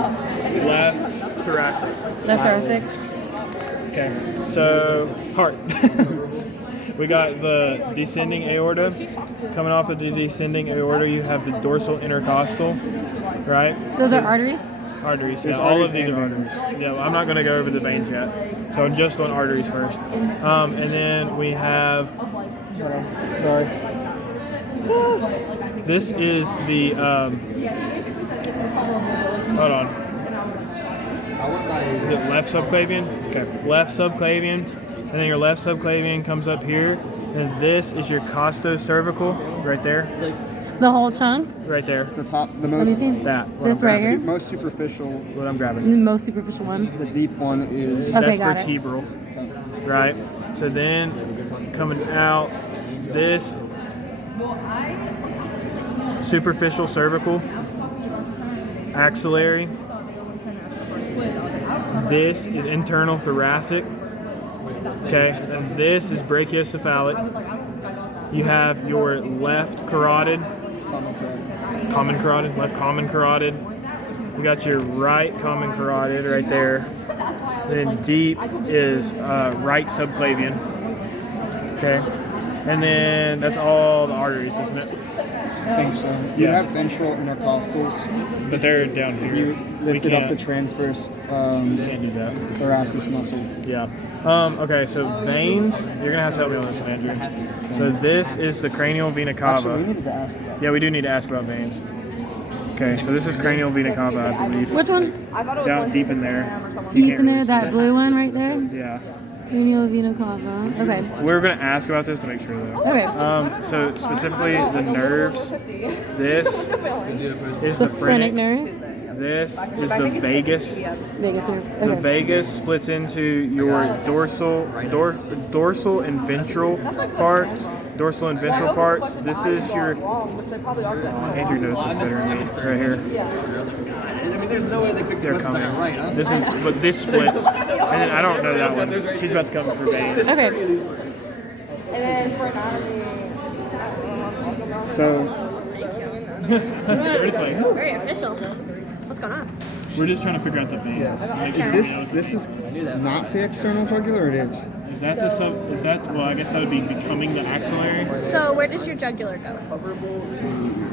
left thoracic. Left thoracic. Okay, so heart. We got the descending aorta. Coming off of the descending aorta, you have the dorsal intercostal, right? Those are arteries? Arteries, There's yeah. All arteries of these and are veins. arteries. Yeah, well, I'm not going to go over the veins yet. So I'm just on arteries first. And then we have... Sorry. This is the... hold on. Is it left subclavian? Okay. Left subclavian. And then your left subclavian comes up here. And this is your costocervical right there. The whole chunk? Right there. The top, the What do you most, think? That. This right here? most superficial. What I'm grabbing. The most superficial one. The deep one is. Okay, That's got it. vertebral. Right? So then coming out this superficial cervical, axillary. This is internal thoracic. Okay, and this is brachiocephalic. You have your left carotid, common carotid, left common carotid. You got your right common carotid right there. Then deep is right subclavian. Okay, and then that's all the arteries, isn't it? I think so. You Yeah. have ventral intercostals. But they're down here. You lifted up the transverse can't do that. thoracic muscle. Yeah. Okay, so veins, you're gonna have to help me on this one, Andrew. So this is the cranial vena Actually, we cava. needed to ask about Yeah, we do need to ask about veins. Okay, so this is cranial vena cava, I believe. Which one? Down deep in there. You Deep can't in there, really see that blue one right there? Yeah. Cranial vena cava. Okay. We're gonna ask about this to make sure though. Okay. So specifically the nerves, this is The the phrenic phrenic. nerve. This is the vagus. Vagus nerve. The Okay. vagus splits into your dorsal and ventral parts. Dorsal and ventral parts. This is your... Andrew knows this better than me. Right here. I mean, there's no way they picked They're the coming. right, huh? This is, but this splits. And then I don't know that one. She's about to come for veins. Okay. And then for anatomy, So, We're just like, Very official. What's going on? we're just trying to figure out the veins. Make is sure this is not the external jugular, or it is? Is that the sub? Is that? Well, I guess that would be becoming the axillary. So where does your jugular go?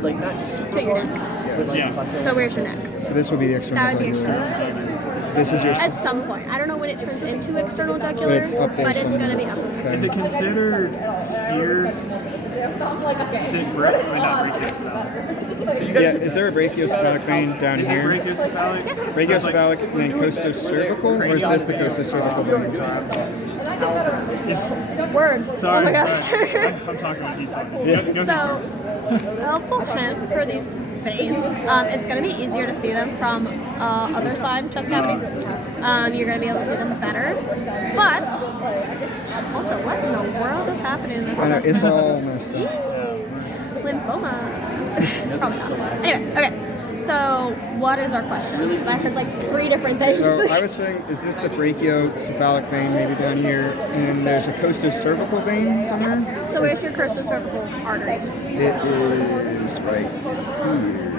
Like, not To your neck. Yeah. So where's your neck? So this would be the That external would be jugular. external jugular. This is your. At some point. I don't know when it turns into external jugular, But it's up there but it's somewhere. going to be up there. Is it considered here? Is it not brachiocephalic? Yeah, is there a brachiocephalic vein down Is it here? brachiocephalic? Brachiocephalic and then costocervical, or is this the costocervical vein? Words. Sorry, Oh my God. sorry. I'm talking when he's talking. Go So, first. helpful hint for these veins, it's going to be easier to see them from other side chest cavity. You're going to be able to see them better. But, also, what in the world is happening in this? I know, it's all messed up. Lymphoma. Probably not. Anyway, okay. So, what is our question? Because I heard like 3 different things. So I was saying, is this the brachiocephalic vein maybe down here, and then there's a costocervical vein somewhere? So where's your costocervical artery? It is right here.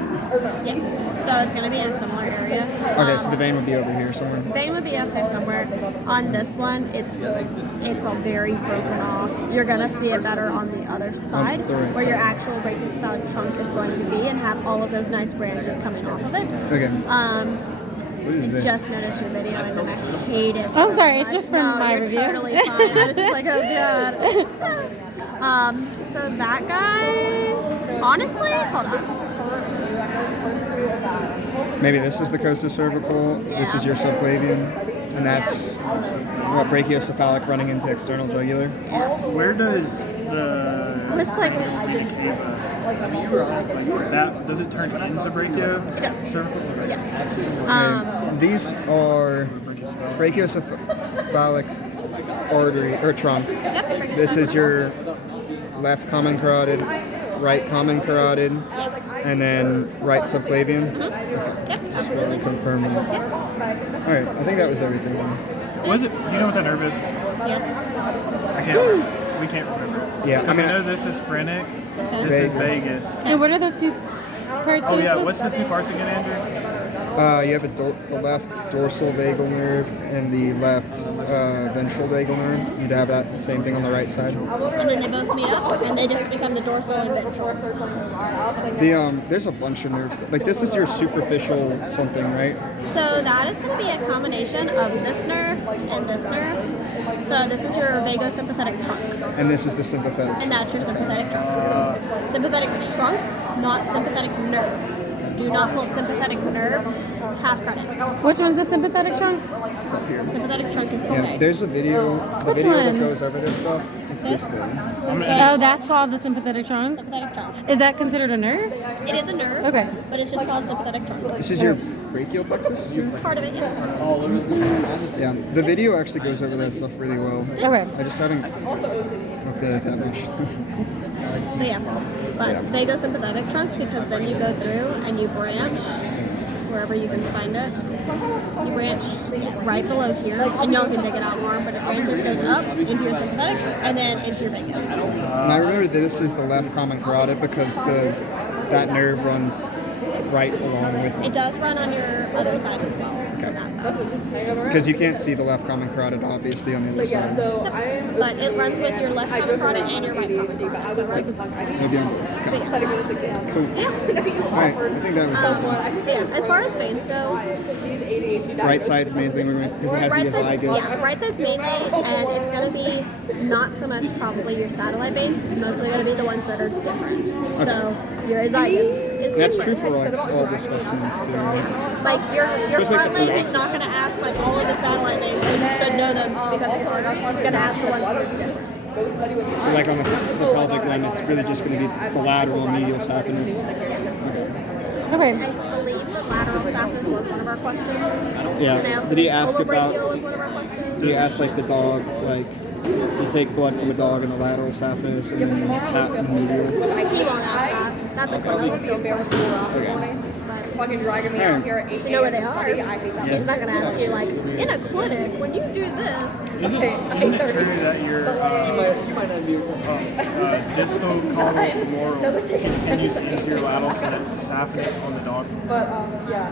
Yeah. So it's going to be in a similar area. Okay, so the vein would be over here somewhere. Vein would be up there somewhere. On this one, it's all very broken off. You're going to see it better on the other side, the right where your side. actual brachiocephalic trunk is going to be and have all of those nice branches coming off of it. Okay. What is this? Just noticed your video and I hate it. Oh, so sorry, it's much. just from No, my you're review. Totally fine. I was just like, oh god. So that guy, honestly, hold on. Maybe this is the costocervical, this is your subclavian, and that's what brachiocephalic running into external jugular. Where does the It's like, vena cava? Is that, does it turn into brachio? it does. Cervical? Yeah. These are brachiocephalic artery or trunk. This is your left common carotid, right common carotid, and then right subclavian. Okay, just want to confirm that. All right, I think that was everything. Was it? You know what that nerve is? Yes. I can't. We can't remember. Yeah, I mean, I know this is phrenic. This is vagus. And what are those two parts? Oh yeah, what's the 2 parts again, Andrew? You have the left dorsal vagal nerve and the left ventral vagal nerve. You'd have that same thing on the right side. And then they both meet up, and they just become the dorsal and ventral. There's a bunch of nerves. Like this is your superficial something, right? So that is going to be a combination of this nerve and this nerve. So this is your vagosympathetic trunk, And this is the sympathetic. and that's your sympathetic trunk. Sympathetic trunk, not sympathetic nerve. Do not pull sympathetic nerve. It's half credit. Which one's the sympathetic trunk? It's up here. Sympathetic trunk is Yeah, stay. there's a video. The Which video that one? goes over this stuff. It's this thing. Oh, that's called the sympathetic trunk. Sympathetic trunk. Is that considered a nerve? It is a nerve. Okay. But it's just called sympathetic trunk. This is your brachial plexus. Part of it, yeah. Yeah, the video actually goes over that stuff really well. Okay. I just haven't looked at it that much. But yeah. But Yeah. vagosympathetic trunk, because then you go through and you branch wherever you can find it. You branch right below here, and y'all can dig it out more, but it branches, goes up into your sympathetic and then into your vagus. And I remember this is the left common carotid because that nerve runs right along with It it. does run on your other side as well. Okay. For that, though. Because you can't see the left common carotid obviously on the other side. But it runs with your left common carotid and your right common carotid. So it runs with both. Maybe I'm cool. Yeah. Alright, I think that was everything. Yeah. As far as veins go, Right side's mainly because it has the azygos. yeah, right side's mainly, and it's going to be not so much probably your satellite veins. It's mostly going to be the ones that are different. So your azygos is That's true different. for like all the specimens too, right? Like your Especially front like the leg is not going to ask like all of the satellite veins, and you should know them because of color. It's going to ask the ones that are different. So like on the pelvic limb, it's really just going to be the lateral and medial saphenous. Okay. I believe the lateral saphenous was one of our questions. Yeah. And I also Did he think ask about? colobrachial was one of our questions. Did he ask like the dog, like you take blood from a dog in the lateral saphenous and then you pat in the medial? He won't ask that. That's a clinical skills question. Fucking dragging me out here at 8 To know where they are. I hate that. He's not going to ask you, like, in a clinic, when you do this. Isn't it true that your You might not be distal column femoral continues into your lateral saphenous on the dog? But, yeah.